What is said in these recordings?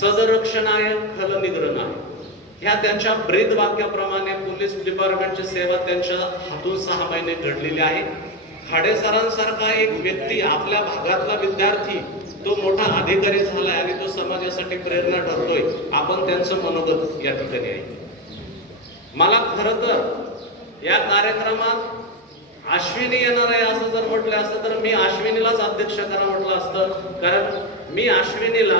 सदरक्षणाय खलनिग्रहणाय ह्या त्यांच्या ब्रीद वाक्याप्रमाणे पोलीस डिपार्टमेंटची सेवा त्यांच्या हातून सहा महिने घडलेली आहे. खाडे सरांसारखा एक व्यक्ती आपल्या भागातला विद्यार्थी तो मोठा अधिकारी झालाय आणि तो समाजासाठी प्रेरणा ठरतोय. आपण त्यांचं मनोगत या ठिकाणी आहे मला खर तर या कार्यक्रमात अश्विनी येणार आहे असं जर म्हटलं असतं तर मी अश्विनीलाच अध्यक्ष करा म्हटलं असतं. कारण मी अश्विनीला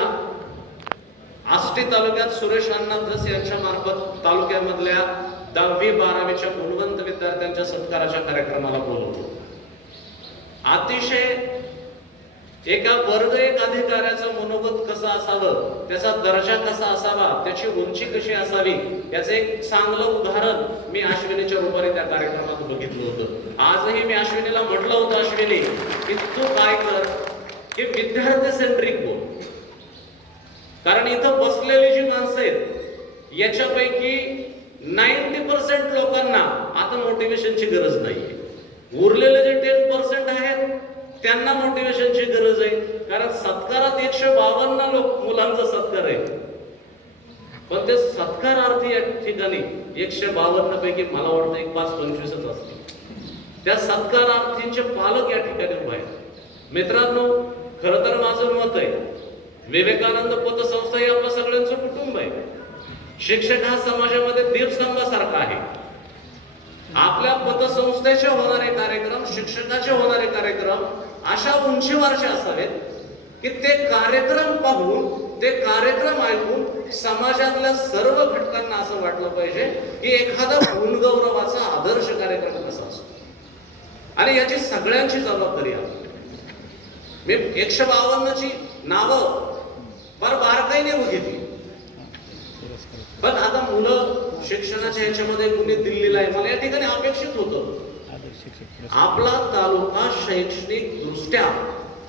आष्टी तालुक्यात सुरेश अण्णा धस यांच्या मार्फत तालुक्यामधल्या दहावी बारावीच्या गुणवंत विद्यार्थ्यांच्या सत्काराच्या कार्यक्रमाला बोलवतो अतिशय एका वर्ग एक अधिकाऱ्याचं मनोगत कसं असावं त्याचा दर्जा कसा असावा त्याची उंची कशी असावी याचं एक चांगलं उदाहरण मी अश्विनीच्या रूपाने त्या कार्यक्रमात बघितलं होतं. आजही मी अश्विनीला म्हटलं होतं अश्विनी की तू काय कर की विद्यार्थी सेंट्रिक बोल. कारण इथं बसलेली जी माणसं आहेत याच्यापैकी नाईन्टी पर्सेंट लोकांना आता मोटिवेशनची गरज नाहीये. उरलेले जे टेन पर्सेंट आहेत त्यांना मोटिवेशनची गरज आहे. कारण सत्कारात एकशे बावन्न लोक मुलांचा सत्कार आहे. पण ते सत्कारार्थी या ठिकाणी एकशे बावन्न पैकी मला वाटतं एक पाच पंचवीसच असतील. त्या सत्कारार्थींचे पालक या ठिकाणी उभे आहेत. मित्रांनो खरं तर माझं मत आहे विवेकानंद पतसंस्था ही आपलं सगळ्यांचं कुटुंब आहे. शिक्षक हा समाजामध्ये दीपस्तंभासारखा आहे. आपल्या पतसंस्थेचे होणारे कार्यक्रम शिक्षकाचे होणारे कार्यक्रम अशा उंचीवरचे असावेत की ते कार्यक्रम पाहून ते कार्यक्रम ऐकून समाजातल्या सर्व घटकांना असं वाटलं पाहिजे की एखादा गुणगौरवाचा आदर्श कार्यक्रम कसा असतो. आणि याची सगळ्यांची जबाबदारी आहे. मी एकशे बावन्नची नावं फार बारकाईने बघितली पण आता मुलं शिक्षणाच्या ह्याच्यामध्ये कुणी दिल्लीला आहे मला या ठिकाणी अपेक्षित होतं. आपला तालुका शैक्षणिक दृष्ट्या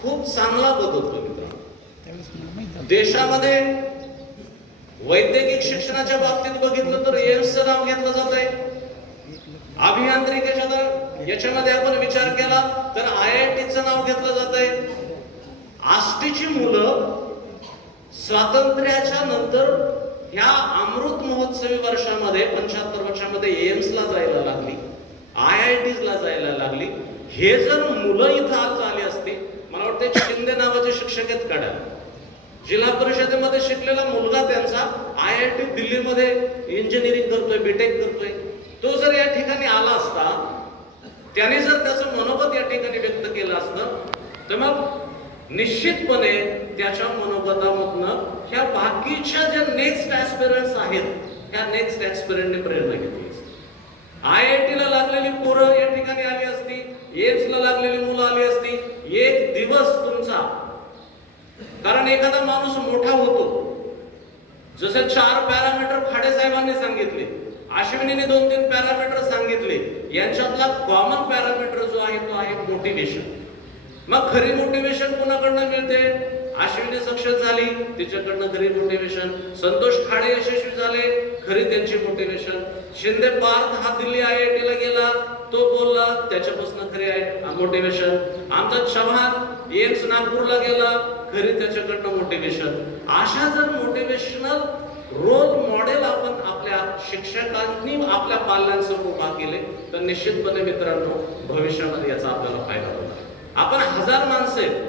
खूप चांगला बदलतो मित्रांनो देशामध्ये वैद्यकीय शिक्षणाच्या बाबतीत बघितलं तर एम्सचं नाव घेतलं जात आहे. अभियांत्रिकेच्या तर याच्यामध्ये आपण विचार केला तर आय आय टीचं नाव घेतलं जात आहे. आष्टीची मुलं स्वातंत्र्याच्या नंतर ह्या अमृत महोत्सवी वर्षामध्ये पंच्याहत्तर वर्षामध्ये एम्सला जायला लागली आय आय टीजला जायला लागली. हे जर मुलं इथं आज आले असती मला वाटते शिंदे नावाचे शिक्षक आहेत काढा. जिल्हा परिषदेमध्ये शिकलेला मुलगा त्यांचा आय आय टी दिल्लीमध्ये इंजिनिअरिंग करतोय बीटेक करतोय. तो जर या ठिकाणी आला असता त्याने जर त्याचं मनोगत या ठिकाणी व्यक्त केलं असतं तर मग निश्चितपणे त्याच्या मनोगतामधनं ह्या बाकीच्या ज्या नेक्स्ट ॲस्पिरंट्स आहेत ह्या नेक्स्ट ॲस्पिरंटने प्रेरणा घेतली आय आय टीला लागलेली पोरं या ठिकाणी आली असती एम्सला लागलेली मुलं आली असती एक दिवस तुमचा. कारण एखादा माणूस मोठा होतो. जसे चार पॅरामीटर खाडे साहेबांनी सांगितले अश्विनीने दोन तीन पॅरामीटर सांगितले यांच्यातला कॉमन पॅरामीटर जो आहे तो आहे मोटिवेशन मग खरी मोटिवेशन कुणाकडनं मिळते? अश्विनी सक्सेस झाली तिच्याकडनं खरी मोटिवेशन संतोष खाडे यशस्वी झाले खरी त्यांची मोटिवेशन शिंदे पार्थ हा दिल्ली आय आय टीला गेला तो बोलला त्याच्यापासून खरी आहे मोटिवेशन आमचा चव्हाण एम्स नागपूरला गेला खरी त्याच्याकडनं मोटिवेशन अशा जर मोटिवेशनल रोल मॉडेल आपण आपल्या शिक्षकांनी आपल्या पाल्यांसमोर उभा केले तर निश्चितपणे मित्रांनो भविष्यामध्ये याचा आपल्याला फायदा होतो आपण हजार माणसं आहेत.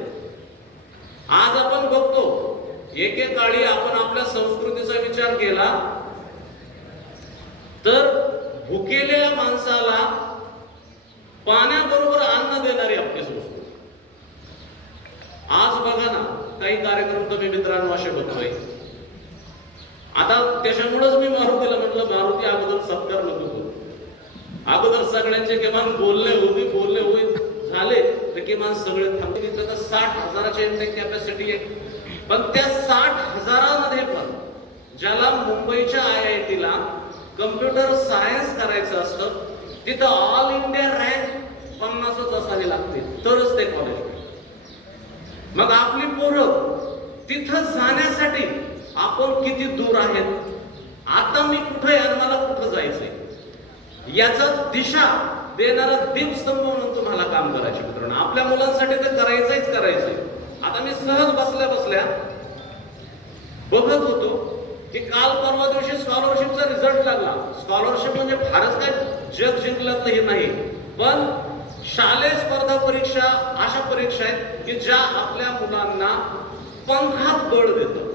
आज आपण बघतो एकेकाळी आपण आपल्या संस्कृतीचा विचार केला तर भुकेल्या माणसाला पाण्याबरोबर अन्न देणारी आपली संस्कृती. आज बघा ना काही कार्यक्रम तुम्ही मित्रांनो असे बघतोय. आता त्याच्यामुळेच मी मारुतीला म्हटलं मारुती अगोदर सत्कार नको अगोदर सगळ्यांचे किमान बोलले होते बोलले होईल. झाले तर किमान सगळे थांबले तिथं तर साठ हजाराची इंटेक कॅपॅसिटी आहे. पण त्या साठ हजारामध्ये पण ज्याला मुंबईच्या आय आय टीला कम्प्युटर सायन्स करायचं असतं तिथं ऑल इंडिया रँक पन्नासच असावी लागते तरच ते कॉलेज मग आपली पोरं तिथं जाण्यासाठी आपण किती दूर आहेत? आता मी कुठे आहे मला कुठं जायचंय? याचा दिशा देणारा देवस्तंभ म्हणून तुम्हाला काम करायचे मित्रांनो. आपल्या मुलांसाठी तर करायचंच करायचंय. आता मी सहज बसल्या बसल्या बघत होतो की काल परवा दिवशी स्कॉलरशिपचा रिझल्ट लागला. स्कॉलरशिप म्हणजे फारच काय जग जिंकल्यातलं हे नाही. पण शालेय स्पर्धा परीक्षा अशा परीक्षा आहेत की ज्या आपल्या मुलांना पंखात बळ देतात.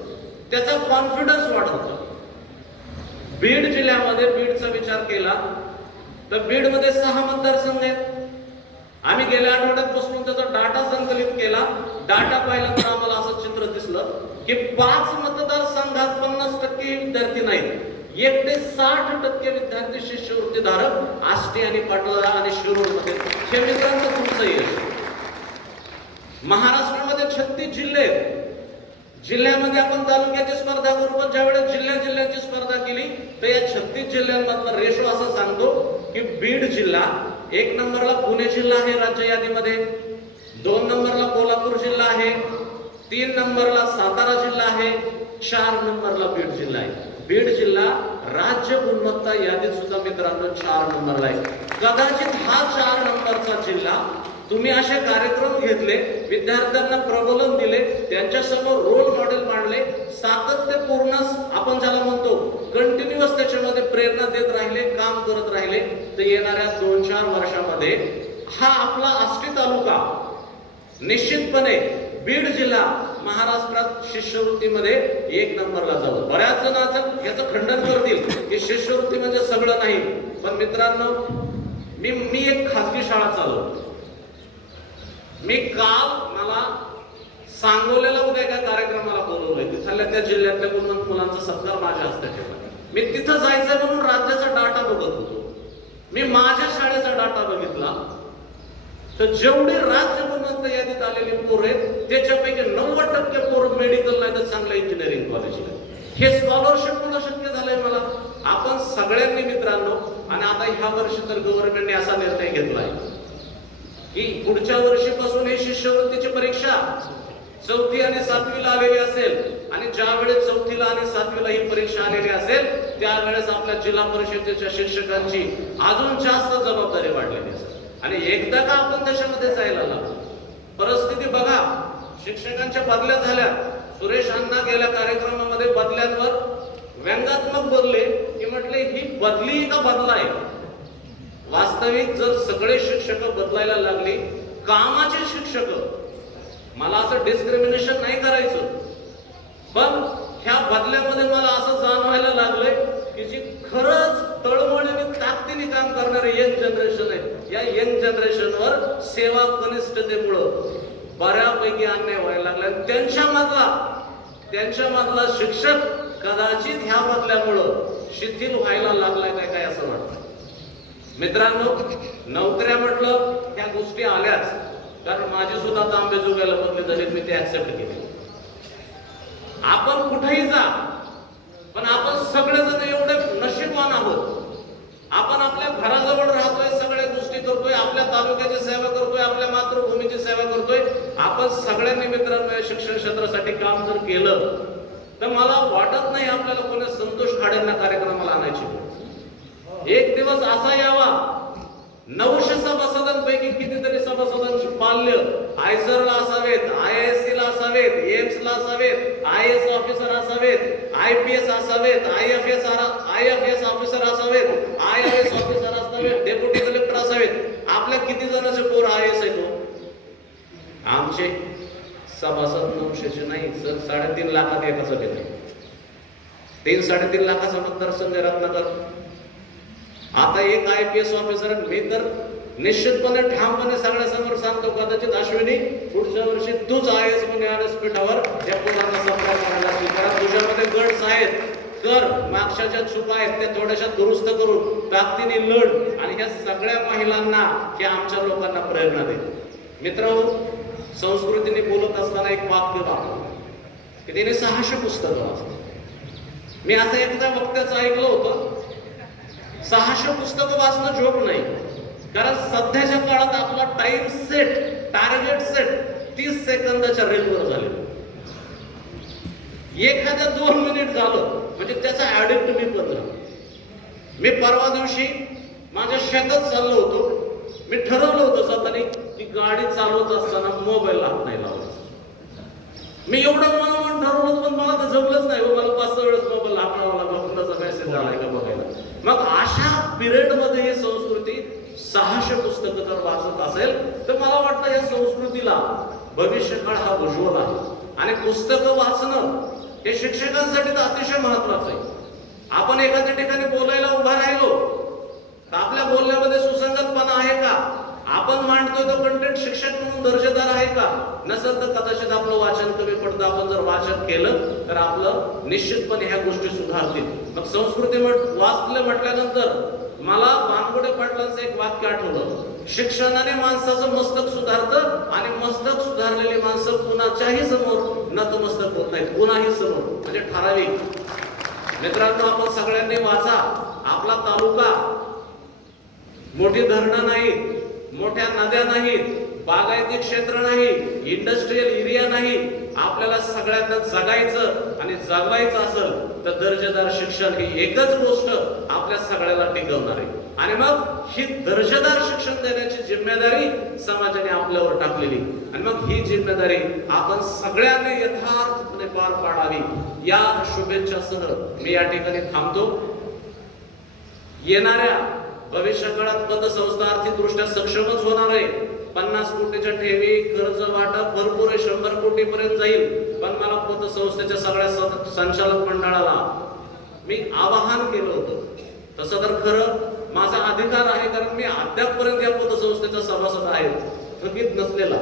त्याचा कॉन्फिडन्स वाढवतं बीड जिल्ह्यामध्ये बीडचा विचार केला तर बीडमध्ये सहा मतदारसंघ आहेत. आम्ही गेल्या आठवड्यात बसून त्याचा डाटा संकलित केला. डाटा पाहिल्यानंतर आम्हाला असं चित्र दिसलं की पाच मतदारसंघात पन्नास टक्के विद्यार्थी नाहीत. एक ते साठ टक्के विद्यार्थी शिष्यवृत्ती धारक आष्टी आणि पाटोदा आणि शिरूरमध्ये हे मित्रांचं तुमचं यश. महाराष्ट्रामध्ये छत्तीस जिल्हे आहेत. जिल्ह्यामध्ये आपण तालुक्याची स्पर्धा करू पण ज्यावेळेस जिल्ह्या जिल्ह्याची स्पर्धा केली तर या छत्तीस जिल्ह्यांमधला रेशो असं सांगतो की बीड जिल्हा एक नंबरला पुणे जिल्हा आहे राज्य यादीमध्ये दोन नंबरला कोल्हापूर जिल्हा आहे तीन नंबरला सातारा जिल्हा आहे चार नंबरला बीड जिल्हा आहे. बीड जिल्हा राज्य गुणवत्ता यादीत सुद्धा मित्रांनो चार नंबरला आहे. कदाचित हा चार नंबरचा जिल्हा तुम्ही असे कार्यक्रम घेतले विद्यार्थ्यांना प्रबोधन दिले त्यांच्यासमोर रोल मॉडेल मांडले सातत्यपूर्ण आपण ज्याला म्हणतो कंटिन्युअस त्याच्यामध्ये प्रेरणा देत राहिले काम करत राहिले तर येणाऱ्या दोन चार वर्षामध्ये हा आपला आष्टी तालुका निश्चितपणे बीड जिल्हा महाराष्ट्रात शिष्यवृत्तीमध्ये एक नंबरला जाऊ. बऱ्याच जण आता याचं खंडन करतील की शिष्यवृत्ती म्हणजे सगळं नाही. पण मित्रांनो मी मी एक खाजगी शाळा मी काल मला सांगोलेला उद्या एका कार्यक्रमाला बोलवलंय. तिथल्या त्या जिल्ह्यातल्या गुणवंत मुलांचा सत्कार माझ्या हस्ते ठेवला मी तिथं जायचं म्हणून राज्याचा डाटा बघत होतो. मी माझ्या शाळेचा डाटा बघितला. तर जेवढे राज्य गुणवंत यादीत आलेली पोर आहेत त्याच्यापैकी नव्वद टक्के पोर मेडिकल नाही तर चांगलं इंजिनिअरिंग कॉलेजला हे स्कॉलरशिप मला शक्य झालंय मला. आपण सगळ्यांनी मित्रांनो आणि आता ह्या वर्षी तर गव्हर्नमेंटने असा निर्णय घेतला आहे की पुढच्या वर्षीपासून हे शिष्यवृत्तीची परीक्षा चौथी आणि सातवीला आलेली असेल आणि ज्या वेळेस चौथीला आणि सातवीला ही परीक्षा आलेली असेल त्यावेळेस आपल्या जिल्हा परिषदेच्या शिक्षकांची अजून जास्त जबाबदारी वाढलेली असेल. आणि एकदा का आपण त्याच्यामध्ये जायला लागलो? परिस्थिती बघा. शिक्षकांच्या बदल्या झाल्या. सुरेश अण्णा गेल्या कार्यक्रमामध्ये बदल्यांवर व्यंगात्मक बोलले की म्हटले ही बदली का बदला आहे वास्तविक जर सगळे शिक्षक बदलायला लागले कामाचे शिक्षक मला असं डिस्क्रिमिनेशन नाही करायचं. पण ह्या बदल्यामध्ये मला असं जाणवायला लागलंय की जी खरंच तळमळीने ताकदीने काम करणारे यंग जनरेशन आहे या यंग जनरेशनवर सेवा कनिष्ठतेमुळं बऱ्यापैकी अन्याय व्हायला लागला. आणि त्यांच्या मधला त्यांच्या मधला शिक्षक कदाचित ह्या बदल्यामुळं शिथिल व्हायला लागलाय काय काय असं वाटतं? मित्रांनो नोकऱ्या म्हटलं त्या गोष्टी आल्याच. कारण माझी सुद्धा आता आंबेजोगाईला बदली झाले मी ते ऍक्सेप्ट केले. आपण कुठेही जा पण आपण सगळेजण एवढे नशीबवान आहोत. आपण आपल्या घराजवळ राहतोय सगळ्या गोष्टी करतोय आपल्या तालुक्याची सेवा करतोय आपल्या मातृभूमीची सेवा करतोय. आपण सगळ्यांनी मित्रांनो या शिक्षण क्षेत्रासाठी काम जर केलं तर मला वाटत नाही आपल्याला कोणी संतोष खाडेंना कार्यक्रमाला आणायची. एक दिवस असा यावा. नऊशे सभासदांपैकी कितीतरी सभासदांची पाल्य आयसरला असावेत आय एस सी ला असावेत एम्स ला असावेत आय एस ऑफिसर असावेत आय पी एस असावेत I F S I F S officer असावेत आय एस एस ऑफिसर असावेत डेप्युटी कलेक्टर असावेत. आपल्या किती जणांचे पोर आय एस आहेत हो? आमचे सभासद नऊशेचे नाही सर साडेतीन लाखात एका सभेत आहे. तीन साडेतीन लाखाचा मतदारसंघ आहे रत्नाकर. आता एक आय पी एस ऑफिसर मी तर निश्चितपणे ठामपणे सगळ्यासमोर सांगतो कदाचित अश्विनी पुढच्या वर्षी तूच आय एस म्हणून व्यासपीठावर या संपर्क करायला तुझ्यामध्ये गट्स आहेत. कर मागच्या ज्या चुका आहेत त्या थोड्याशा दुरुस्त करून ताकदीने लढ आणि ह्या सगळ्या महिलांना हे आमच्या लोकांना प्रेरणा दे. मित्र संस्कृतीने बोलत असताना एक वाक्य वापरलं की तिने सहाशे पुस्तकं वाचली. मी असं एकदा वक्त्याचं ऐकलं होतं. सहाशे पुस्तकं वाचणं जोक नाही. कारण सध्याच्या काळात आपला टाइम सेट टार्गेट सेट तीस सेकंदाच्या रेलवर झाले एखाद्या दोन मिनिट झालं म्हणजे त्याचा ऍडिक्ट मी पत्र मी परवा दिवशी माझ्या शेतात चाललो होतो. मी ठरवलं होतं सतानी की गाडी चालवत असताना मोबाईल हात नाही लावायचा मी एवढं मला ठरवलं पण मला तर जमलंच नाही. हो, मला पाच सहा वेळेस मोबाईल हात लागला कुणाचा मेसेज आलाय का बघायला. मग अशा पिरियडमध्ये ही संस्कृती सहाशे पुस्तकं जर वाचत असेल तर मला वाटतं या संस्कृतीला भविष्यकाळ हा उज्ज्वल आहे. आणि पुस्तकं वाचणं हे शिक्षकांसाठी तर अतिशय महत्वाचं आहे. आपण एखाद्या ठिकाणी बोलायला उभा राहिलो तर आपल्या बोलण्यामध्ये सुसंगतपणा आहे का? आपण मांडतोय तो कंटेंट शिक्षक म्हणून दर्जेदार आहे का? नसेल तर कदाचित आपलं वाचन कमी पडतं. आपण जर वाचन केलं तर आपलं निश्चितपणे ह्या गोष्टी सुधारतील. मग संस्कृती म्हट वाचलं म्हटल्यानंतर मला बानगुडे पाटलांचं एक वाक्य आठवलं. शिक्षणाने माणसाचं मस्तक सुधारतं आणि मस्तक सुधारलेली माणसं कुणाच्याही समोर नतमस्तक होत नाहीत. कुणाही समोर. म्हणजे ठराविक. मित्रांनो आपण सगळ्यांनी वाचा. आपला तालुका मोठी धरणं नाहीत. मोठ्या नद्या नाहीत. बागायती क्षेत्र नाही इंडस्ट्रीयल एरिया नाही आपल्याला सगळ्यांना जगायचं आणि जगवायचं असेल तर दर्जेदार शिक्षण ही एकच गोष्ट आपल्या सगळ्याला टिकवणार आहे. आणि मग ही दर्जेदार शिक्षण देण्याची जिम्मेदारी समाजाने आपल्यावर टाकलेली. आणि मग ही जिम्मेदारी आपण सगळ्यांनी यथार्थपणे पार पाडावी. या शुभेच्छासह मी या ठिकाणी थांबतो. येणाऱ्या भविष्य काळात पतसंस्था आर्थिक दृष्ट्या सक्षमच होणार आहे. पन्नास कोटीच्या ठेवी कर्ज वाटप भरपूर शंभर कोटी पर्यंत जाईल. पण मला पतसंस्थेच्या सगळ्या संचालक मंडळाला मी आवाहन केलं होतं. तसं तर खरं माझा अधिकार आहे कारण मी अद्यापपर्यंत या पतसंस्थेचा सभासद आहे थकीत नसलेला.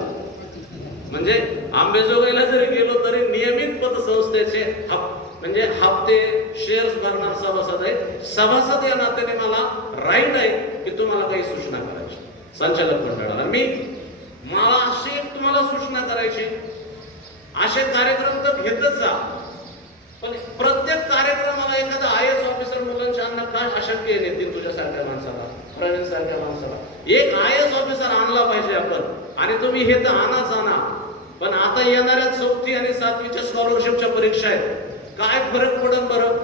म्हणजे आंबेजोगाईला जरी गेलो तरी नियमित पतसंस्थेचे हप म्हणजे हप्ते शेअर्स भरणार सभासद आहे. सभासद या नात्याने मला राईट आहे की तुम्हाला काही सूचना करायची. संचालक मंडळाला. मी मला अशी तुम्हाला सूचना करायची असे कार्यक्रम तर घेतच जा. पण प्रत्येक कार्यक्रमाला एखादा आय एस ऑफिसर मुलांच्या अन्न काय अशक्य येतील तुझ्यासारख्या माणसाला प्रवीण सारख्या माणसाला? एक आय एस ऑफिसर आणला पाहिजे आपण. आणि तुम्ही हे तर आणाच आणा पण आता येणाऱ्या चौथी आणि सातवीच्या स्कॉलरशिपच्या परीक्षा आहेत. काय फरक पडन बरं?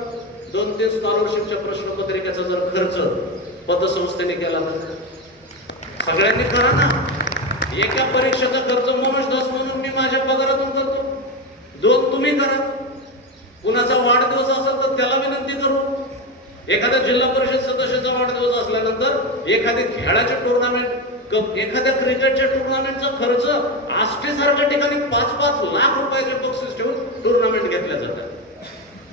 दोन तीन स्कॉलरशिपच्या प्रश्नपत्रिकेचा जर खर्च पतसंस्थेने केला तर? सगळ्यांनी करा ना. एका परीक्षेचा खर्च मनोज दस म्हणून मी माझ्या पगारातून करतो. दोन तुम्ही करा. कुणाचा वाढदिवस असेल तर त्याला विनंती करू. एखाद्या जिल्हा परिषद सदस्याचा वाढदिवस असल्यानंतर एखादी खेळाचे टुर्नामेंट एखाद्या क्रिकेटच्या टुर्नामेंटचा खर्च आष्टी सारख्या ठिकाणी पाच पाच लाख रुपयाचे बक्षीस ठेवून टुर्नामेंट घेतल्या जातात.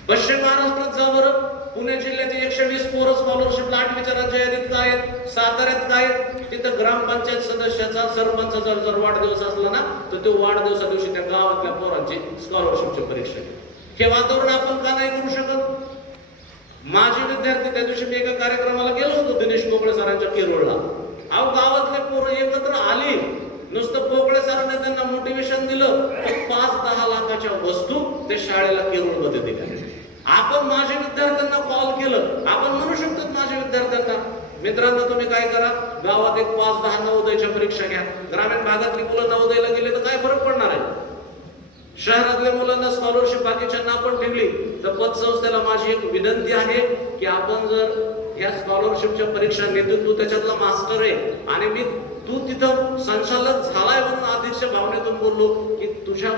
पश्चिम महाराष्ट्रात जा बरं. पुणे जिल्ह्याचे एकशे वीस पोरं स्कॉलरशिपला आठवीच्या राज्य यादीत काय आहेत साताऱ्यात काय आहेत. तिथं ग्रामपंचायत सदस्याचा सरपंचाचा जर वाढदिवस असला ना तर तो वाढदिवसा दिवशी त्या गावातल्या पोरांची स्कॉलरशिपची परीक्षा हे वातावरण आपण का नाही करू शकत? माझे विद्यार्थी त्या दिवशी मी एका कार्यक्रमाला गेलो होतो दिनेश पोकळे सरांच्या केरळला. अहो गावातले पोरं एकत्र आली. नुसतं पोकळे सरांनी त्यांना मोटिवेशन दिलं. की पाच दहा लाखाच्या वस्तू ते शाळेला केरळमध्ये दिल्या आपण माझ्या विद्यार्थ्यांना कॉल केलं. आपण म्हणू शकतो माझ्या विद्यार्थ्यांना. मित्रांनो तुम्ही काय करा? गावात एक पाच दहा नवोदयच्या परीक्षा घ्या. ग्रामीण भागातली मुलं नवोदयला गेले तर काय फरक पडणार आहे? शहरातल्या मुलांना स्कॉलरशिप बाकीच्यांना आपण ठेवली तर पतसंस्थेला माझी एक विनंती आहे की आपण जर या स्कॉलरशिपच्या परीक्षा नेतृत्व त्याच्यातला मास्टर आहे आणि मी तू तिथं संचालक झालाय म्हणून अध्यक्ष भावनेतून बोललो की तुझ्या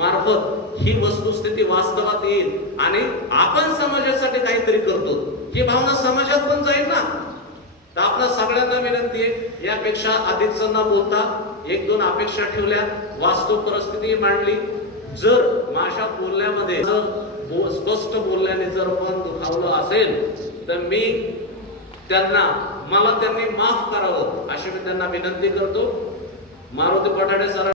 मार्फत ही वस्तुस्थिती वास्तवात येईल. आणि आपण समाजासाठी काहीतरी करतो. ही भावना समाजात पण जाईल ना. तर आपल्या सगळ्यांना विनंती आहे यापेक्षा अधिक न बोलता एक दोन अपेक्षा ठेवल्या वास्तव परिस्थिती मांडली. जर माझ्या बोलण्यामध्ये जर स्पष्ट बोलल्याने जर मन दुखावलं असेल तर मी त्यांना मला त्यांनी माफ करावं अशी मी त्यांना विनंती करतो. मारुती पठाडे सर